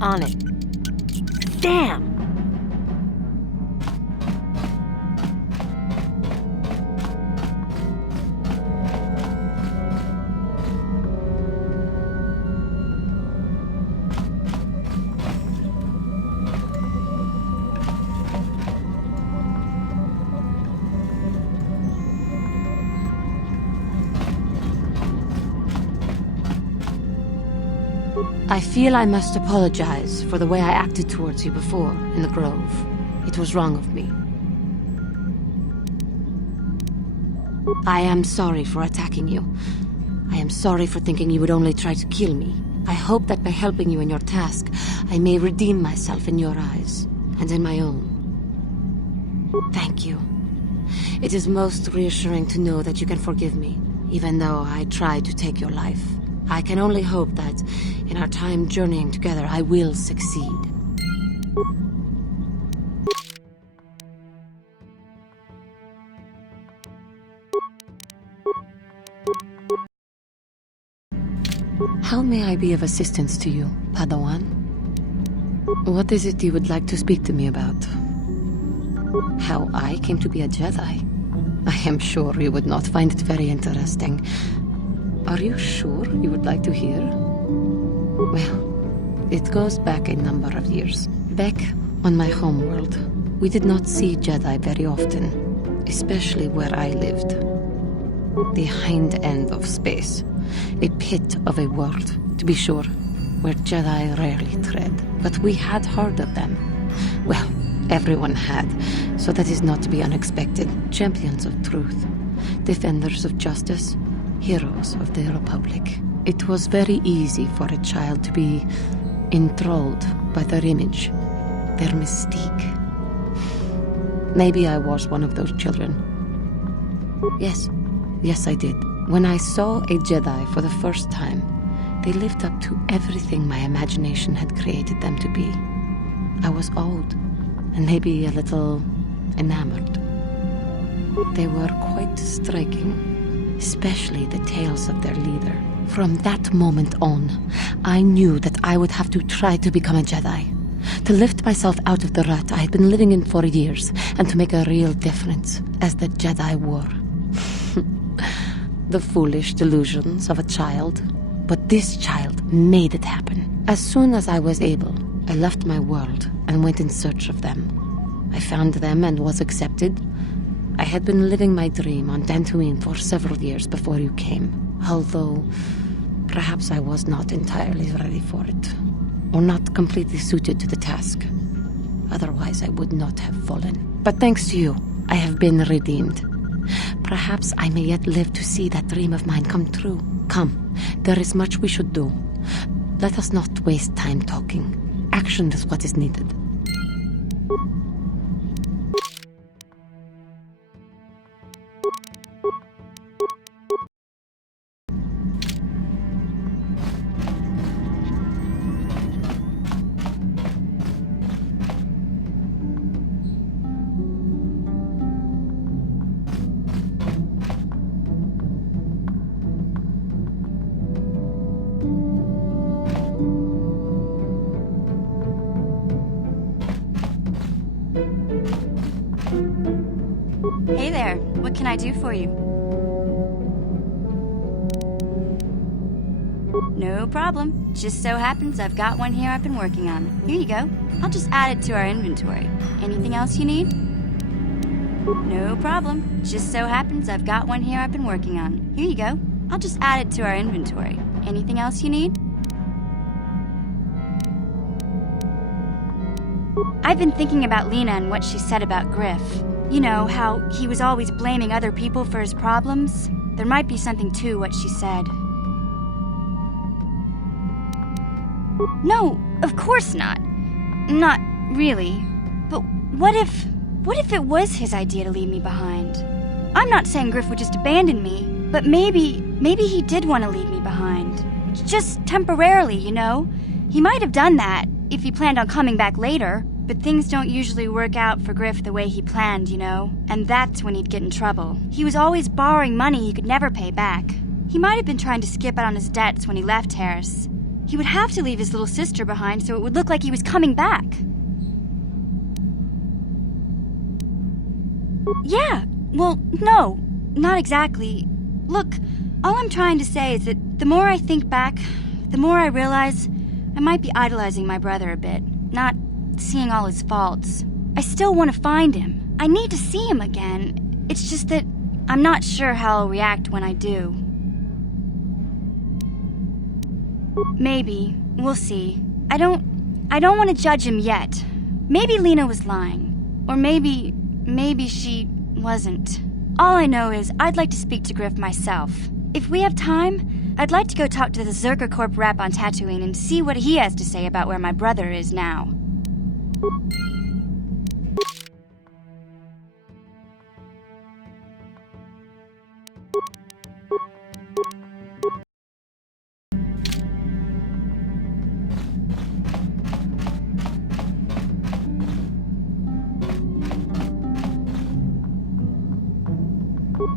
On it. Damn! I feel I must apologize for the way I acted towards you before, in the grove. It was wrong of me. I am sorry for attacking you. I am sorry for thinking you would only try to kill me. I hope that by helping you in your task, I may redeem myself in your eyes, and in my own. Thank you. It is most reassuring to know that you can forgive me, even though I tried to take your life. I can only hope that, in our time journeying together, I will succeed. How may I be of assistance to you, Padawan? What is it you would like to speak to me about? How I came to be a Jedi? I am sure you would not find it very interesting. Are you sure you would like to hear? Well, it goes back a number of years. Back on my homeworld, we did not see Jedi very often, especially where I lived. The hind end of space. A pit of a world, to be sure, where Jedi rarely tread. But we had heard of them. Well, everyone had, so that is not to be unexpected. Champions of truth, defenders of justice, heroes of the Republic. It was very easy for a child to be enthralled by their image, their mystique. Maybe I was one of those children. Yes, I did. When I saw a Jedi for the first time, they lived up to everything my imagination had created them to be. I was awed, and maybe a little enamored. They were quite striking, especially the tales of their leader. From that moment on, I knew that I would have to try to become a Jedi, to lift myself out of the rut I had been living in for years, and to make a real difference as the Jedi wore. The foolish delusions of a child, but this child made it happen. As soon as I was able, I left my world and went in search of them. I found them and was accepted. I had been living my dream on Dantooine for several years before you came, although perhaps I was not entirely ready for it, or not completely suited to the task. Otherwise, I would not have fallen. But thanks to you, I have been redeemed. Perhaps I may yet live to see that dream of mine come true. Come, there is much we should do. Let us not waste time talking. Action is what is needed. Hey there, what can I do for you? No problem. Just so happens I've got one here I've been working on. Here you go. I'll just add it to our inventory. Anything else you need? No problem. Just so happens I've got one here I've been working on. Here you go. I'll just add it to our inventory. Anything else you need? I've been thinking about Lena and what she said about Griff. You know, how he was always blaming other people for his problems. There might be something to what she said. No, of course not. Not really. But what if it was his idea to leave me behind? I'm not saying Griff would just abandon me, but maybe he did want to leave me behind. Just temporarily, you know? He might have done that if he planned on coming back later. But things don't usually work out for Griff the way he planned, you know? And that's when he'd get in trouble. He was always borrowing money he could never pay back. He might have been trying to skip out on his debts when he left Harris. He would have to leave his little sister behind so it would look like he was coming back. Yeah, well, no, not exactly. Look, all I'm trying to say is that the more I think back, the more I realize I might be idolizing my brother a bit, not seeing all his faults. I still want to find him. I need to see him again. It's just that I'm not sure how I'll react when I do. Maybe. We'll see. I don't want to judge him yet. Maybe Lena was lying. Or maybe she wasn't. All I know is I'd like to speak to Griff myself. If we have time, I'd like to go talk to the swkotor rep on Tatooine and see what he has to say about where my brother is now.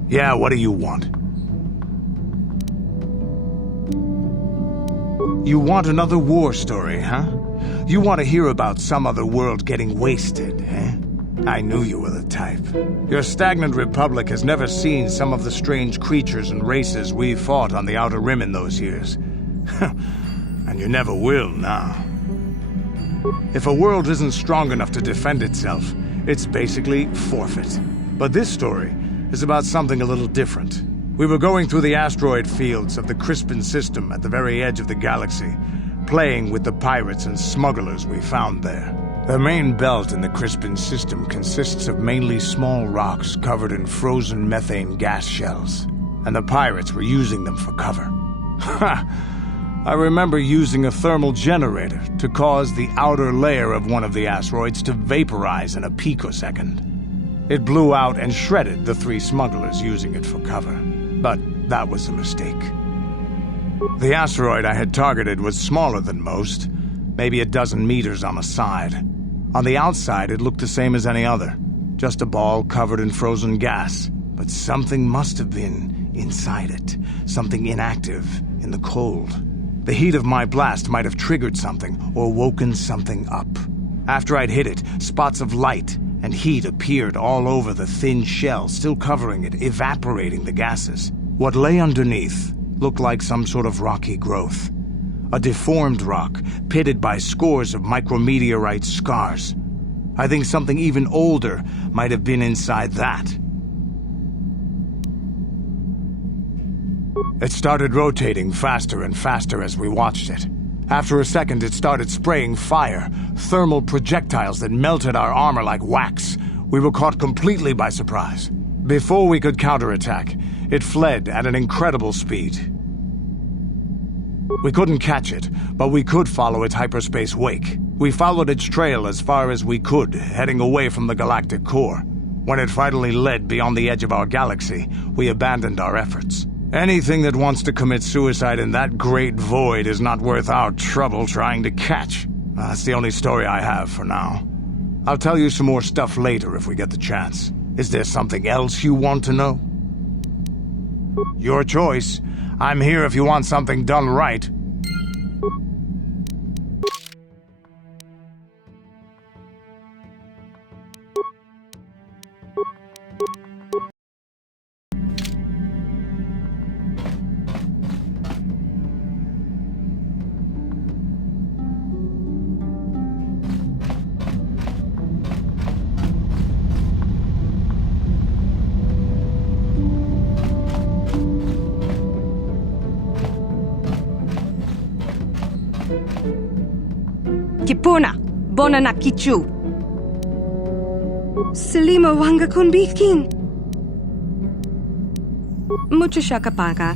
Yeah, what do you want? You want another war story, huh? You want to hear about some other world getting wasted, eh? I knew you were the type. Your stagnant republic has never seen some of the strange creatures and races we fought on the Outer Rim in those years. And you never will now. If a world isn't strong enough to defend itself, it's basically forfeit. But this story is about something a little different. We were going through the asteroid fields of the Crispin system at the very edge of the galaxy, playing with the pirates and smugglers we found there. The main belt in the Crispin system consists of mainly small rocks covered in frozen methane gas shells, and the pirates were using them for cover. Ha! I remember using a thermal generator to cause the outer layer of one of the asteroids to vaporize in a picosecond. It blew out and shredded the 3 smugglers using it for cover. But that was a mistake. The asteroid I had targeted was smaller than most, maybe a dozen meters on a side. On the outside, it looked the same as any other, just a ball covered in frozen gas. But something must have been inside it, something inactive in the cold. The heat of my blast might have triggered something or woken something up. After I'd hit it, spots of light and heat appeared all over the thin shell, still covering it, evaporating the gases. What lay underneath looked like some sort of rocky growth. A deformed rock, pitted by scores of micrometeorite scars. I think something even older might have been inside that. It started rotating faster and faster as we watched it. After a second, it started spraying fire, thermal projectiles that melted our armor like wax. We were caught completely by surprise. Before we could counterattack, it fled at an incredible speed. We couldn't catch it, but we could follow its hyperspace wake. We followed its trail as far as we could, heading away from the galactic core. When it finally led beyond the edge of our galaxy, we abandoned our efforts. Anything that wants to commit suicide in that great void is not worth our trouble trying to catch. That's the only story I have for now. I'll tell you some more stuff later if we get the chance. Is there something else you want to know? Your choice. I'm here if you want something done right. Kipuna, bona na kichu. Salimo wanga kun bikin. Mucho shakapaka.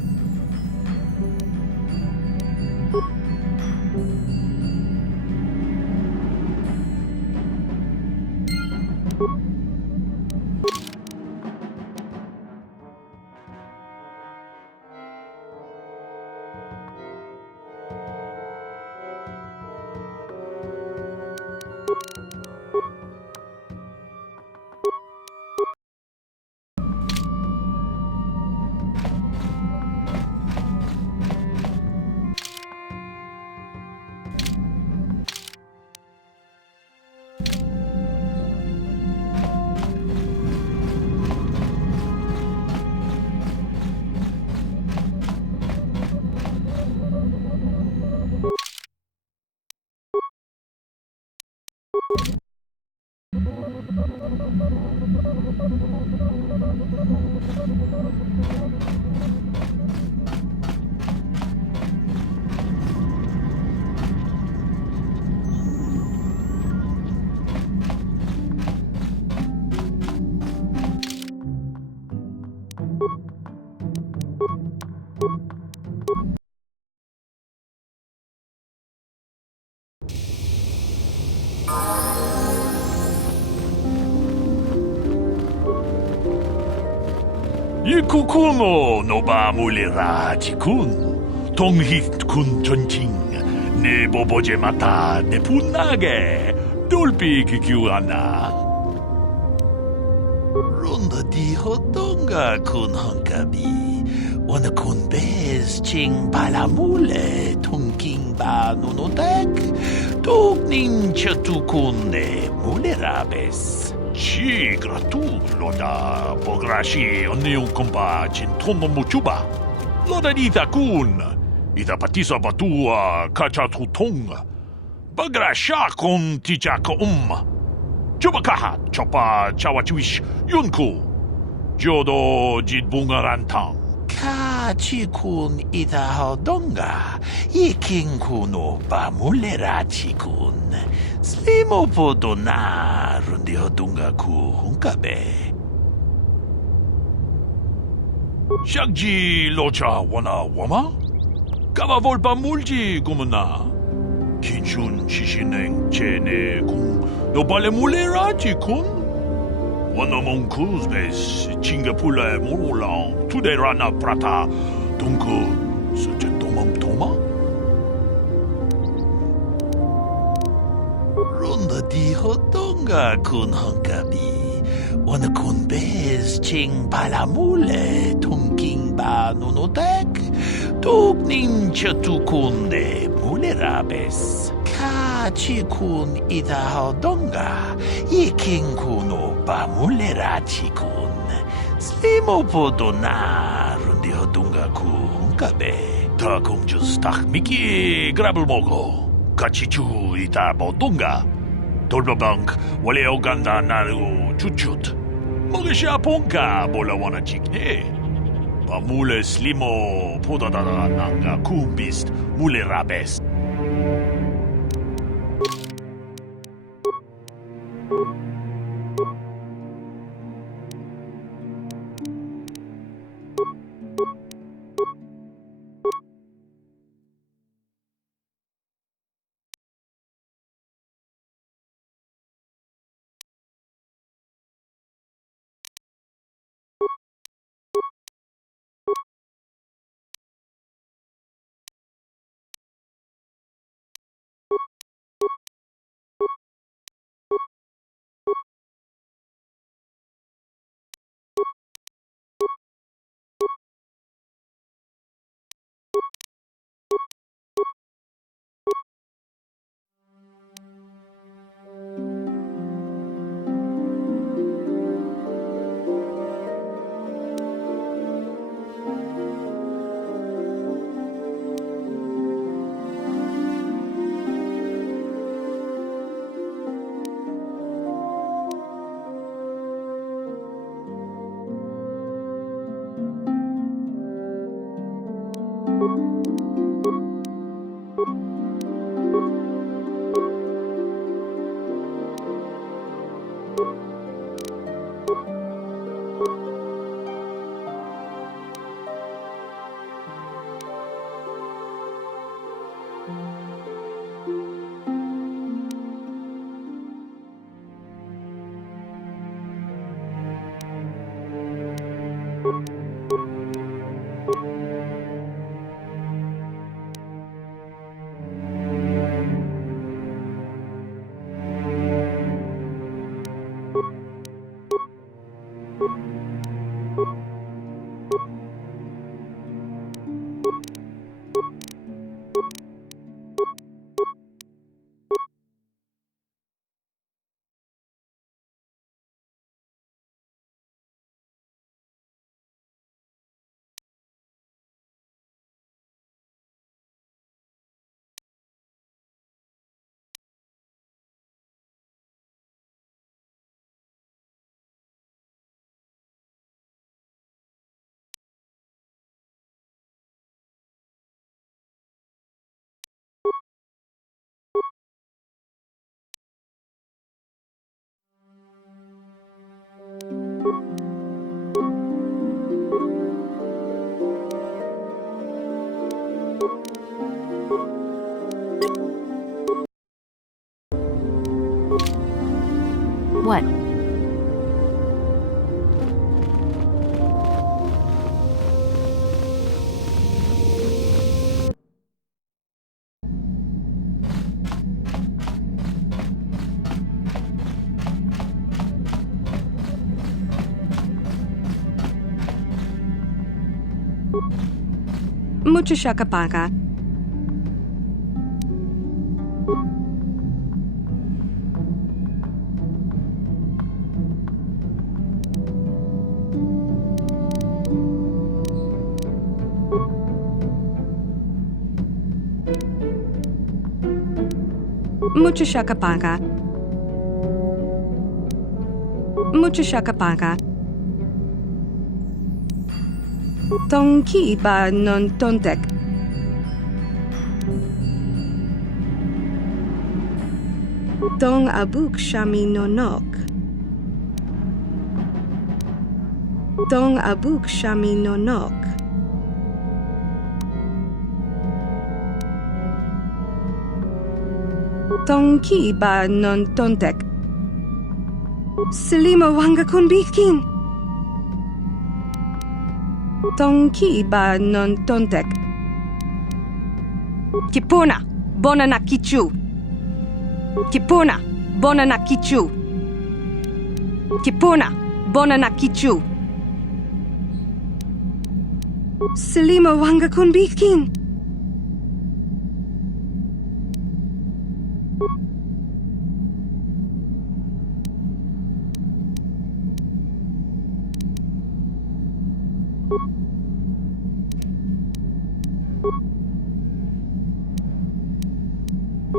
Kukuno no ba mulera tikun, tonghit kun chonching, ne boboje mata ne punage, dolpi kikiwana. Runda di hodonga kun honkabi, wana kun bez ching palamule, tonking ba nunotek, tognin chatukun ne mulerabes. Ci gratulo da pograshi onion compa cintono muchuba. Loda dita kun. Ita patisa batua kacha tutong. Bagrasha kon tijaka Chubakaha chopa chawachuish yunku. Jodo jidbungarantang. Kachi kun ita hodonga. Yikin kuno ba mulerachi kun. Slimo podona rundi hodunga ku hunkabe. Shagji locha wana wama? 까마볼바 물지 고문나 긴춘 시신행 제네 궁 노발레 물레라지 군 원어몽 쿠즈베스 징가풀레 모롤랑 투데라나 프라타 동크 수제 도맘 도마 론다 디호동가 군 헝가비 One kun bez ching palamule tunking ba nunotek tuk nincha tukunde mulerabes ka chikun ida hodonga iking kuno ba mulera chikun slimo podona rundi hodunga kunkabe ta kungjus tak miki grabul mogo kachichu ita bodunga 돌바방크 원래 오간다 나루 추추트 먹으샤 본가 몰라와나 찍네 바물레 슬리모 포다다다 난가 쿰비스트 물레라베스 What? Mucho shakapaka. Mucho shakapaka. Mucho shakapaka. Tonki ba non tontek. Tong abuk shami nonok. Tong abuk shami nonok. Tongki ba non tontek. Selima wanga kun bikin. Tongki ba non tontek. Kipona, bona na kichu. Kipona, bona na kichu. Kipona, bona na kichu. Selima wanga kun bikin.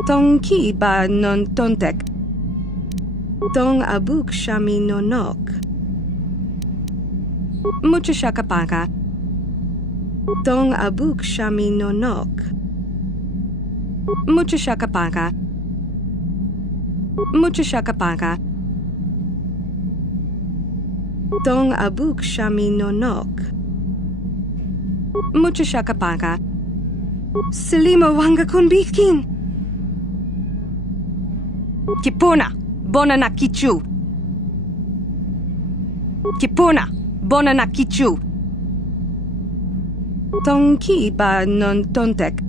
Tongki ba non tontek. Tong abuk shami nonok. Mucha shakapaka. Tong abuk shami nonok. Mucha shakapaka. Mucha shakapaka. Tong abuk shami nonok. Mucha shakapaka. Selima wanga kun bikin. Kipona, bona na kichu. Kipona, bona na kichu. Tongki ba non tontek.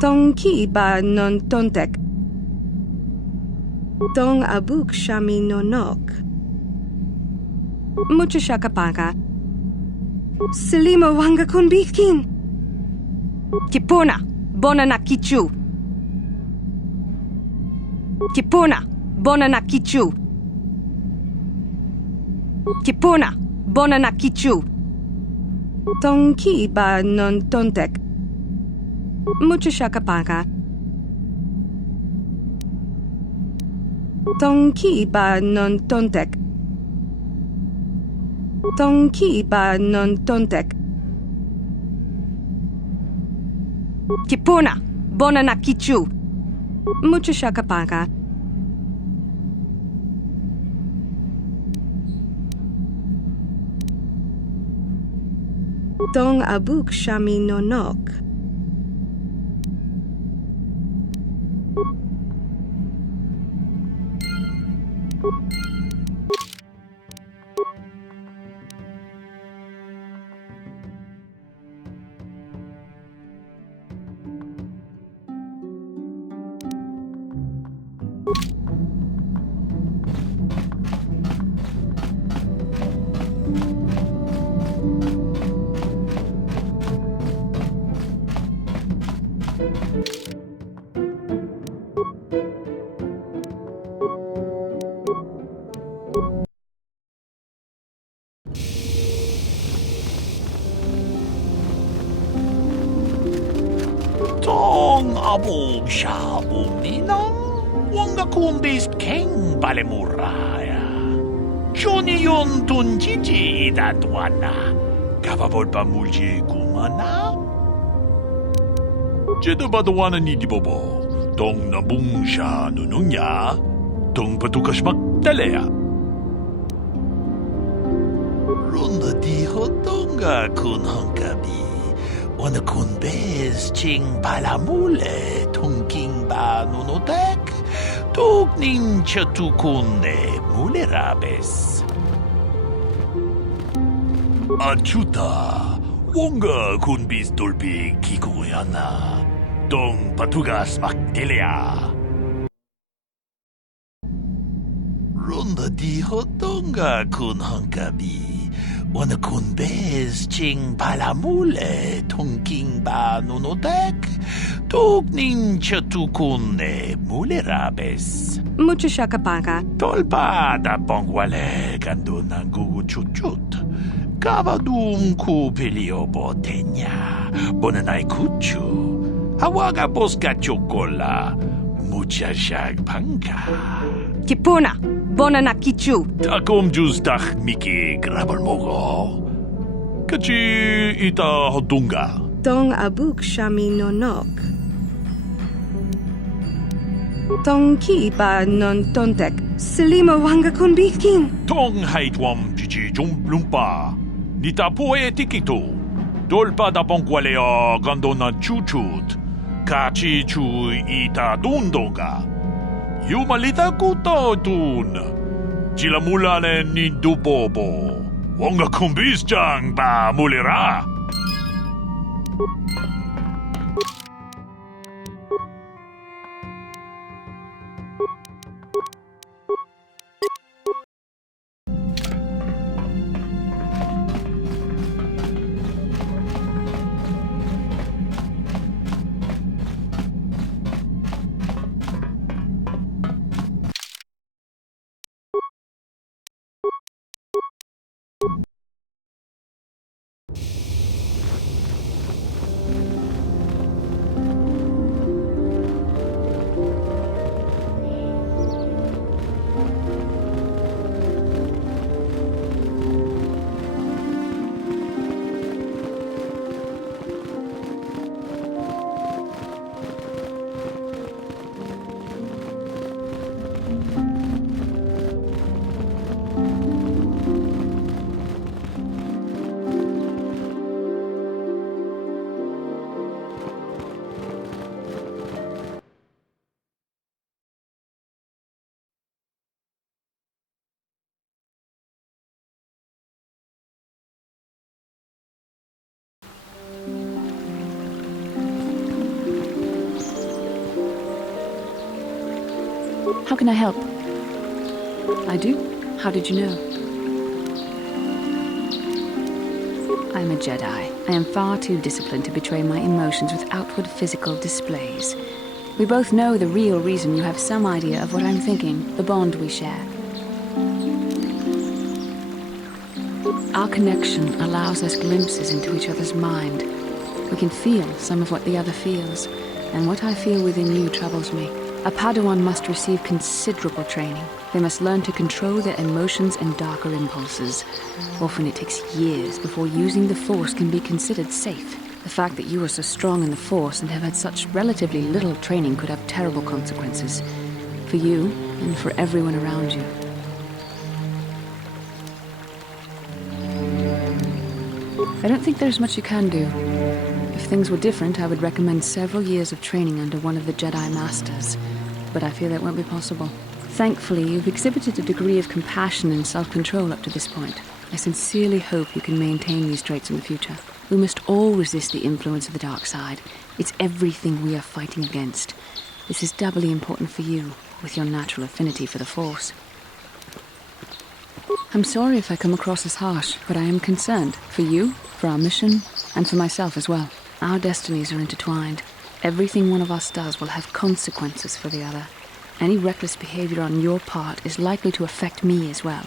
Tongki ba non tontek. Tong abuk shami nonok. Mucha shakapaka. Selima wanga kun bikin. Kipona, bona na kichu. Kipona, bona na kichu. Kipona, bona na kichu. Tongki ba non tontek. Mucha shakapaka. Tongki ba non tontek. Tongki ba non tontek. Kipona, bona na kichu. Mucha shakapaka. Tong abuk shami nonok. Tong abog siya uminang wanga kumbis keng balemuraya. Johnny yon tunjiji idatwana. Kavabol pa mulji kumana. Jeda badawana ni dibobo. Tong nabung siya nununya. Tong patukas magdalea. Ronda di hotonga kun hangkabi. Ona kun bez ching palamule tongking ba nunotek. Tugnin chatukunde mulerabes. Achuta. Wonga kun bis dolpi kikuyana. Tong patugas magdelea. Ronda di hotonga kun hangkabi. Ona kun bez ching palamule tongking ba nunotek. Tugnin chatukunde mulerabes. Mucha shakapaka. Tolpa da bongwale kando ng guguchutchut. Kavadum ku pelio botenya. Bonanay kuchu. Hawaga boska chokola. Mucha shagpanka. Kipona, bona na kichu. Takom justach miki grabal mogo. Kachi ita hodunga. Tong abuk shami nonok. Tongki ba non tontek. Selima wanga kun bikin. Tong haitwam chichi jumplumpa. Nita poe tikito. Dolpa da bongwalea gandona chuchut. kachi chu ita dundonga. Yumalita kuto tun. Chilamulane nindubobo. Wonga kumbisjang ba mulira. How can I help? I do? How did you know? I am a Jedi. I am far too disciplined to betray my emotions with outward physical displays. We both know the real reason you have some idea of what I'm thinking, the bond we share. Our connection allows us glimpses into each other's mind. We can feel some of what the other feels, and what I feel within you troubles me. A Padawan must receive considerable training. They must learn to control their emotions and darker impulses. Often it takes years before using the Force can be considered safe. The fact that you are so strong in the Force and have had such relatively little training could have terrible consequences. For you, and for everyone around you. I don't think there's much you can do. If things were different, I would recommend several years of training under one of the Jedi Masters. But I fear that won't be possible. Thankfully, you've exhibited a degree of compassion and self-control up to this point. I sincerely hope you can maintain these traits in the future. We must all resist the influence of the dark side. It's everything we are fighting against. This is doubly important for you, with your natural affinity for the Force. I'm sorry if I come across as harsh, but I am concerned for you, for our mission, and for myself as well. Our destinies are intertwined. Everything one of us does will have consequences for the other. Any reckless behavior on your part is likely to affect me as well.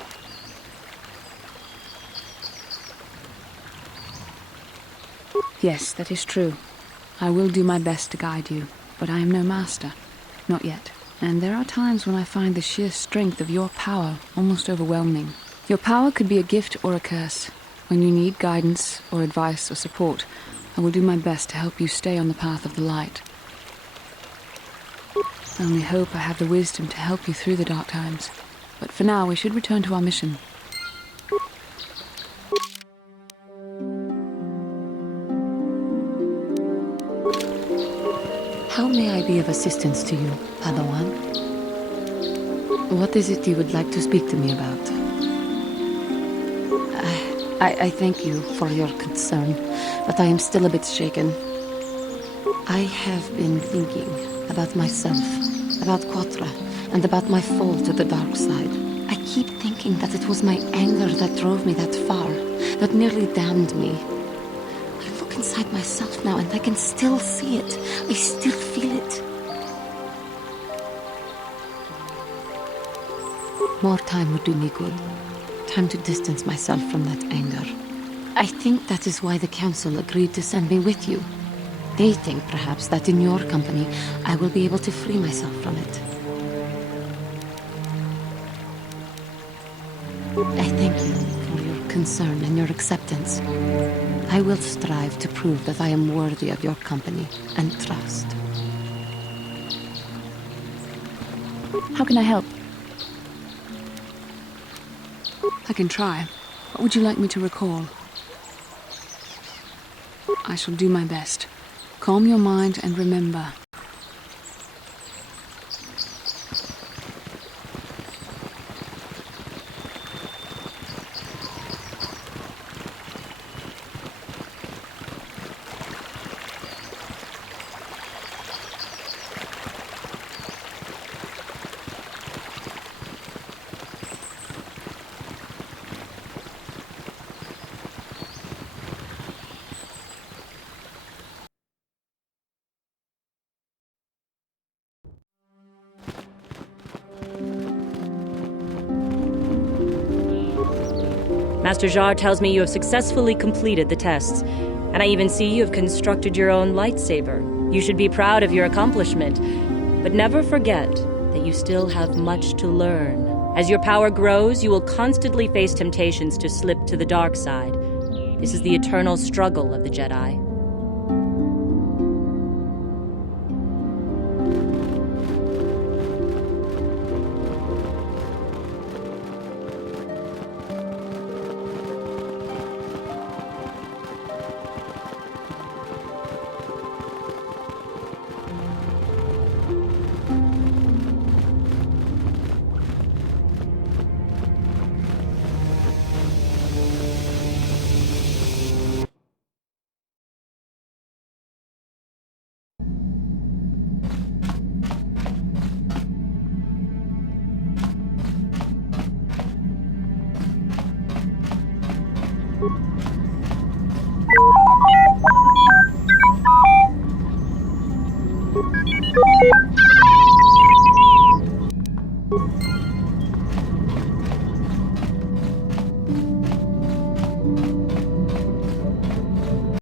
Yes, that is true. I will do my best to guide you, but I am no master. Not yet. And there are times when I find the sheer strength of your power almost overwhelming. Your power could be a gift or a curse. When you need guidance or advice or support, I will do my best to help you stay on the path of the light. I only hope I have the wisdom to help you through the dark times. But for now, we should return to our mission. How may I be of assistance to you, Padawan? What is it you would like to speak to me about? I thank you for your concern, but I am still a bit shaken. I have been thinking about myself, about Quatra, and about my fall to the dark side. I keep thinking that it was my anger that drove me that far, that nearly damned me. I look inside myself now and I can still see it. I still feel it. More time would do me good. Time to distance myself from that anger. I think that is why the council agreed to send me with you. They think, perhaps, that in your company, I will be able to free myself from it. I thank you for your concern and your acceptance. I will strive to prove that I am worthy of your company and trust. How can I help? I can try. What would you like me to recall? I shall do my best. Calm your mind and remember. Master Jar tells me you have successfully completed the tests, and I even see you have constructed your own lightsaber. You should be proud of your accomplishment, but never forget that you still have much to learn. As your power grows, you will constantly face temptations to slip to the dark side. This is the eternal struggle of the Jedi.